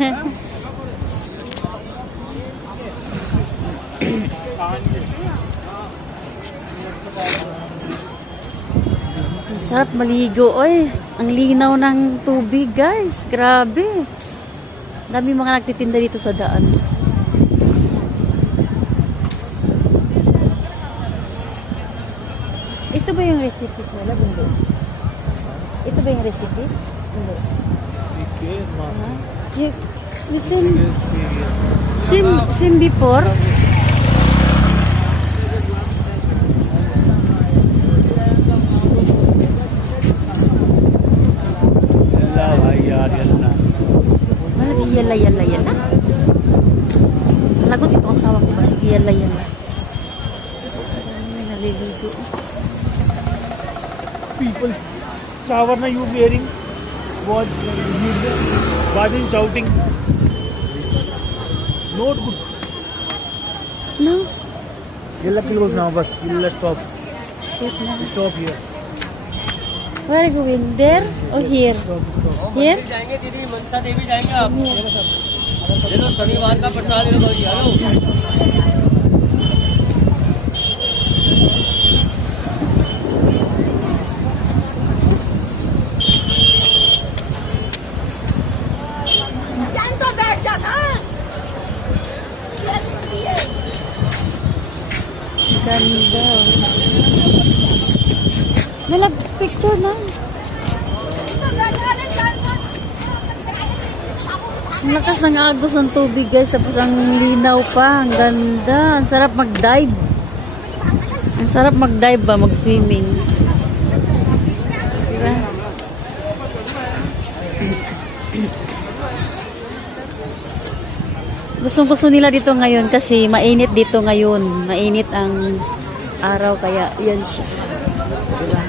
Sarap maligo. Oy, ang linaw ng tubig, guys. Grabe. Dami mga nagtitinda dito sa daan. Ito ba yung recipes nila? Hindi. Ito ba yung recipes? Hindi. You seen before? Yala. Lagot ito ang sawa ko ba? Sige, yala. May naliligo. People, shower na you wearing? What? Bajin shouting. Not good. No? Yalla close now, bas. Yalla stop. Wait na. Stop here. Where are you going? There or here? Here? जाएंगे दीदी मनसा देवी जाएंगे आप चलो शनिवार का प्रसाद ले लो hello Ganda. Wala picture na. Ang lakas ng agos ng tubig, guys. Tapos ang linaw pa. Ang ganda. Ang sarap mag-dive. Ang sarap mag-dive ba? Mag-swimming. Diba? Gustong-gusto nila dito ngayon kasi mainit dito ngayon. Mainit ang araw kaya yan siya. Diba?